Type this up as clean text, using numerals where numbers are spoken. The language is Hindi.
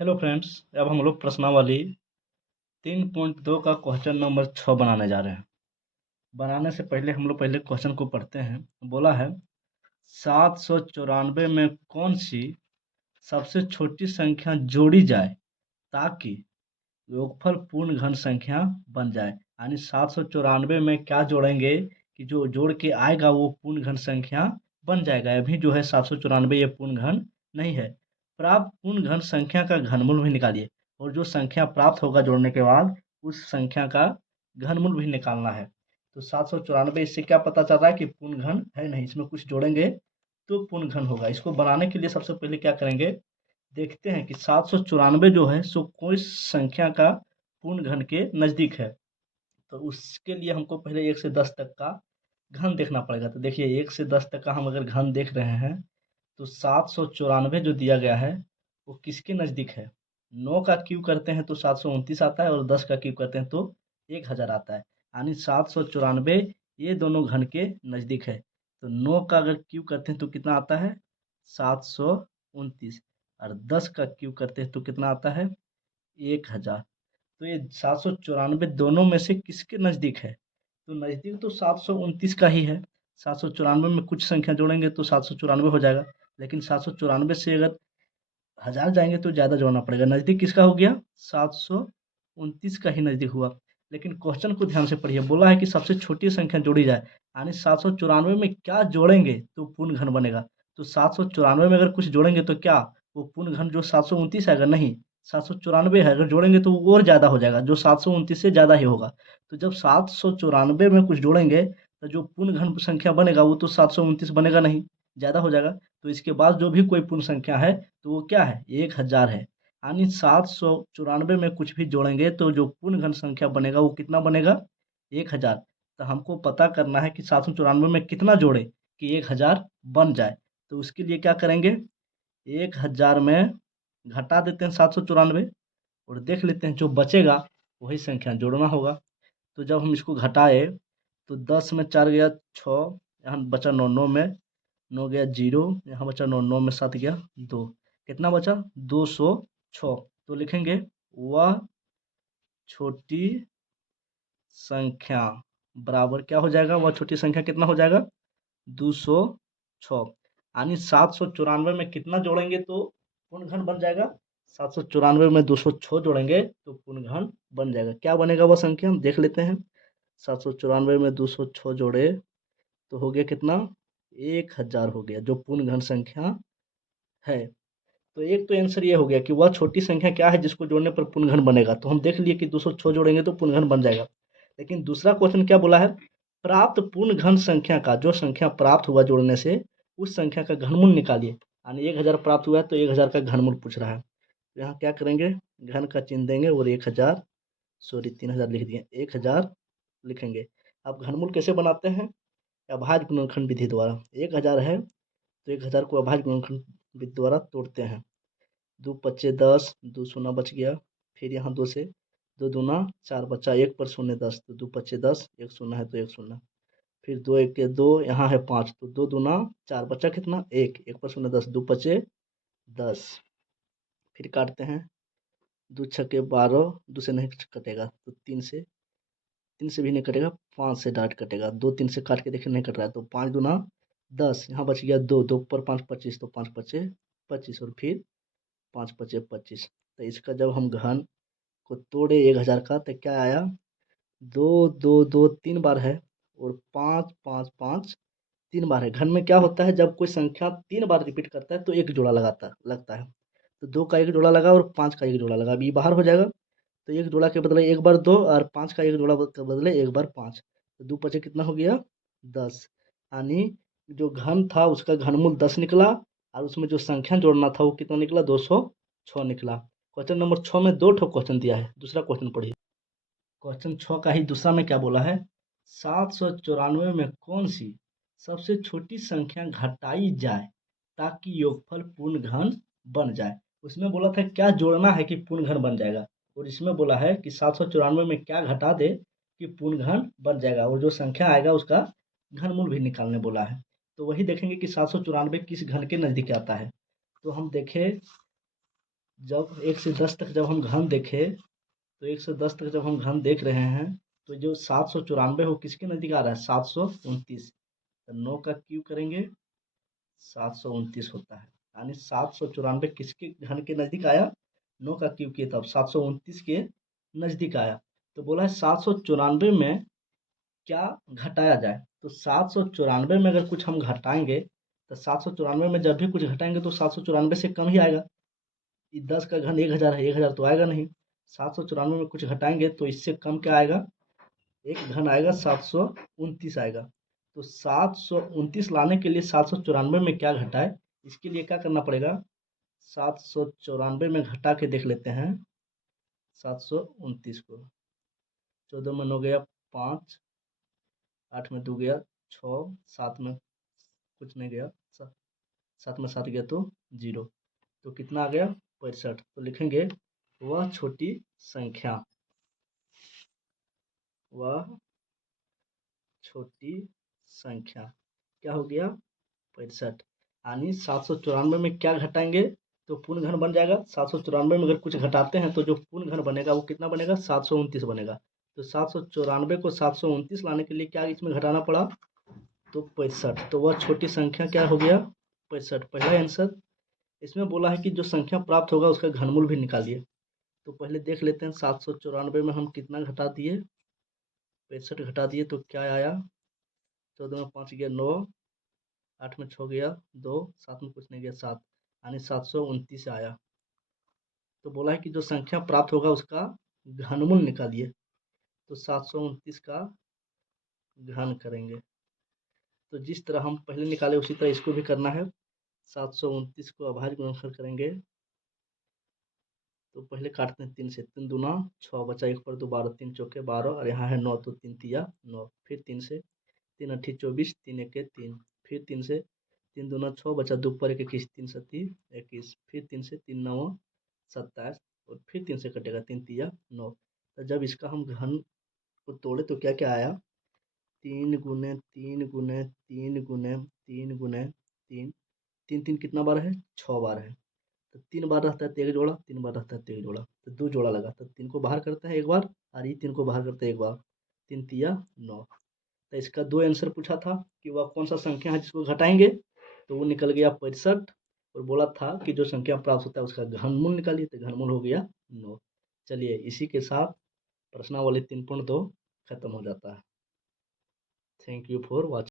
Hello friends. अब हम लोग प्रश्नावली 3.2 का क्वेश्चन नंबर 6 बनाने जा रहे हैं। बनाने से पहले हम लोग पहले क्वेश्चन को पढ़ते हैं। बोला है 794 में कौन सी सबसे छोटी संख्या जोड़ी जाए ताकि योगफल पूर्ण घन संख्या बन जाए। यानी 794 में क्या जोड़ेंगे कि जो जोड़ के आएगा वो पूर्ण घन संख्या बन जाएगा। अभी जो है 794 ये पूर्ण घन नहीं है। प्राप्त पूर्ण घन संख्या का घनमूल भी निकालिए और जो संख्या प्राप्त होगा जोड़ने के बाद उस संख्या का घनमूल भी निकालना है। तो 794 इससे क्या पता चल रहा है कि पूर्ण घन है नहीं, इसमें कुछ जोड़ेंगे तो पूर्ण घन होगा। इसको बनाने के लिए सबसे पहले क्या करेंगे, देखते हैं कि 794 जो है सो कोई संख्या का पूर्ण घन के नज़दीक है। तो उसके लिए हमको पहले 1 से 10 तक का घन देखना पड़ेगा। तो देखिए 1 से 10 तक का हम अगर घन देख रहे हैं तो 794 जो दिया गया है वो किसके नज़दीक है। 9 का क्यूब करते हैं तो 729 आता है और 10 का क्यूब करते हैं तो 1000 आता है। यानी 794 ये दोनों घन के नज़दीक है। तो 9 का अगर क्यूब करते हैं तो कितना आता है 729 और 10 का क्यूब करते हैं तो कितना आता है 1000। तो ये 794 दोनों में से किसके नज़दीक है। तो नज़दीक तो 729 का ही है। 794 में कुछ संख्या जोड़ेंगे तो 794 हो जाएगा, लेकिन 794 से अगर 1000 जाएंगे तो ज़्यादा जोड़ना पड़ेगा। नज़दीक किसका हो गया 729 का ही नज़दीक हुआ। लेकिन क्वेश्चन को ध्यान से पढ़िए, बोला है कि सबसे छोटी संख्या जोड़ी जाए, यानी 794 में क्या जोड़ेंगे तो पूर्ण घन बनेगा। तो 794 में अगर कुछ जोड़ेंगे तो क्या वो पूर्ण घन जो 729 आएगा, नहीं 794 है, अगर जोड़ेंगे तो वो और ज़्यादा हो जाएगा, जो 729 से ज़्यादा ही होगा। तो जब 794 में कुछ जोड़ेंगे तो जो पूर्ण घन संख्या बनेगा वो तो 729 बनेगा नहीं, ज़्यादा हो जाएगा। तो इसके बाद जो भी कोई पूर्ण संख्या है तो वो क्या है 1000 है। यानी 794 में कुछ भी जोड़ेंगे तो जो पूर्ण घन संख्या बनेगा वो कितना बनेगा 1000। तो हमको पता करना है कि 794 में कितना जोड़े कि 1000 बन जाए। तो उसके लिए क्या करेंगे, 1000 में घटा देते हैं 794 और देख लेते हैं जो बचेगा वही संख्या जोड़ना होगा। तो जब हम इसको घटाए तो 10 में 4 गया 6, यहाँ बचा 9, 9 में 9 गया 0, यहाँ बचा 9, 9 में 7 गया 2, कितना बचा 206। तो लिखेंगे वह छोटी संख्या बराबर क्या हो जाएगा, वह छोटी संख्या कितना हो जाएगा 206। यानी 794 में कितना जोड़ेंगे तो पूर्ण घन बन जाएगा, 794 में 206 जोड़ेंगे तो पूर्ण घन बन जाएगा। क्या बनेगा वह संख्या हम देख लेते हैं। 794 में 206 जोड़े तो हो गया कितना 1000 हो गया, जो पूर्ण घन संख्या है। तो एक तो आंसर ये हो गया कि वह छोटी संख्या क्या है जिसको जोड़ने पर पूर्ण घन बनेगा। तो हम देख लिए कि 206 जोड़ेंगे तो पूर्ण घन बन जाएगा। लेकिन दूसरा क्वेश्चन क्या बोला है, प्राप्त पूर्ण घन संख्या का, जो संख्या प्राप्त हुआ जोड़ने से उस संख्या का घनमूल निकालिए। यानी 1000 प्राप्त हुआ है तो 1000 का घनमूल पूछ रहा है। तो यहाँ क्या करेंगे, घन का चिन्ह देंगे और 1000 सॉरी 3000 लिख दिए, 1000 लिखेंगे। अब घनमूल कैसे बनाते हैं, अभाज्य गुणनखंड विधि द्वारा। 1000 है तो 1000 को अभाज्य गुणनखंड विधि द्वारा तोड़ते हैं। 2 पच्चे 10, 2 शून्य बच गया, फिर यहाँ 2 से 2 दूना 4 बचा, 1 पर शून्य 10, तो 2 पच्चे 10, 1 शून्य है तो 1 शून्य, फिर 2 एक के 2, यहाँ है 5, तो 2 दूना 4 बचा कितना 1, 1 पर शून्य 10, 2 पच्चे 10, फिर काटते हैं 2 छक्के 12, 2 से नहीं कटेगा तो 3 से भी नहीं कटेगा, 5 से डाट कटेगा, 2 3 से काट के देखिए नहीं कट रहा है, तो 5 दूना 10, यहाँ बच गया 2, 2 पर 5 25, तो 5 पच्चे 25 और फिर 5 पच्चे 25। तो इसका जब हम घन को तोड़े 1000 का तो क्या आया 2 2 2 3 बार है और 5 5 5 3 बार है। घन में क्या होता है जब कोई संख्या 3 बार रिपीट करता है तो एक जोड़ा लगता है। तो 2 का एक जोड़ा लगा और 5 का एक जोड़ा लगा, अभी बाहर हो जाएगा। तो एक जोड़ा के बदले एक बार 2 और 5 का एक जोड़ा के बदले एक बार 5, तो 2 पचे कितना हो गया 10। यानी जो घन था उसका घनमूल 10 निकला और उसमें जो संख्या जोड़ना था वो कितना निकला 206 निकला। क्वेश्चन नंबर 6 में 2 ठो क्वेश्चन दिया है। दूसरा क्वेश्चन पढ़िए, क्वेश्चन 6 का ही दूसरा में क्या बोला है, 794 में कौन सी सबसे छोटी संख्या घटाई जाए ताकि योगफल पूर्ण घन बन जाए। उसमें बोला था क्या जोड़ना है कि पूर्ण घन बन जाएगा, और इसमें बोला है कि 794 में क्या घटा दे कि पूर्ण घन बन जाएगा, और जो संख्या आएगा उसका घनमूल भी निकालने बोला है। तो वही देखेंगे कि 794 किस घन के नज़दीक आता है। तो हम देखें जब 1 से 10 तक जब हम घन देखें, तो 1 से 10 तक जब हम घन देख रहे हैं, तो जो 794 हो किसके नज़दीक आ रहा है? 729। तो 9 का क्यूब करेंगे, 729 होता है। यानी 794 किसके घन के नज़दीक आया? 9 का क्यूब किए तब 729 के नज़दीक आया। तो बोला है 794 में क्या घटाया जाए? तो 794 में अगर कुछ हम घटाएंगे, तो 794 में जब भी कुछ घटाएंगे तो 794 से कम ही आएगा। 10 का घन 1000 है, 1000 तो आएगा नहीं। 794 में कुछ घटाएंगे तो इससे कम क्या आएगा? एक घन आएगा, 729 आएगा। तो 729 लाने के लिए 794 में क्या घटाए, इसके लिए क्या करना पड़ेगा? 794 में घटा के देख लेते हैं 729 को। 14 में 9 गया 5, 8 में 2 गया 6, 7 में कुछ नहीं गया, 7 में 7 गया तो 0। तो कितना आ गया? 65। तो लिखेंगे वह छोटी संख्या, वह छोटी संख्या क्या हो गया? 65। यानी 794 में क्या घटाएंगे तो पूर्ण घन बन जाएगा। 794 में अगर कुछ घटाते हैं तो जो पूर्ण घन बनेगा वो कितना बनेगा? 729 बनेगा। तो 794 को 729 लाने के लिए क्या इसमें घटाना पड़ा? तो 65। तो वह छोटी संख्या क्या हो गया? 65, पहला आंसर। इसमें बोला है कि जो संख्या प्राप्त होगा उसका घनमूल भी निकालिए। तो पहले देख लेते हैं 794 में हम कितना घटा दिए? 65 घटा दिए तो क्या आया? 14 में 5 गया 9, 8 में 6 गया 2, 7 में कुछ नहीं गया 7, यानी 729 आया। तो बोला है कि जो संख्या प्राप्त होगा उसका घनमूल निकालिए। तो 729 का घन करेंगे। तो जिस तरह हम पहले निकाले उसी तरह इसको भी करना है। 729 को अभाज्य गुणनखंड करेंगे। तो पहले काटते हैं 3 से, 3 दूना 6, बचा 1 पर 2 12, 3 चौके 12, और यहाँ है 9 तो 3 तिया 9। फिर 3 से, 3 अट्ठी 24, 3 एके 3। फिर 3 से, 3 दूना 6, बचा 2 पर 1 21, 3 सत्ती 21। फिर 3 से, 3 9 27, और फिर 3 से कटेगा 3 तिया 9। तो जब इसका हम घन को तोड़े तो क्या क्या आया? 3 गुने 3 गुने 3 गुने 3 गुने 3, 3 3 कितना बार है? 6 बार है। तो 3 बार रहता है तो 1 जोड़ा, 3 बार रहता है तो 1 जोड़ा, तो 2 जोड़ा लगा। तो 3 को बाहर करते हैं एक बार, और ये 3 को बाहर करते हैं एक बार, 3 तिया 9। तो इसका 2 आंसर पूछा था कि वह कौन सा संख्या है जिसको घटाएंगे, तो वो निकल गया 65। और बोला था कि जो संख्या प्राप्त होता है उसका घनमूल निकालिए, तो घनमूल हो गया 9। चलिए इसी के साथ प्रश्नावली 3.2 खत्म हो जाता है। Thank you for watching.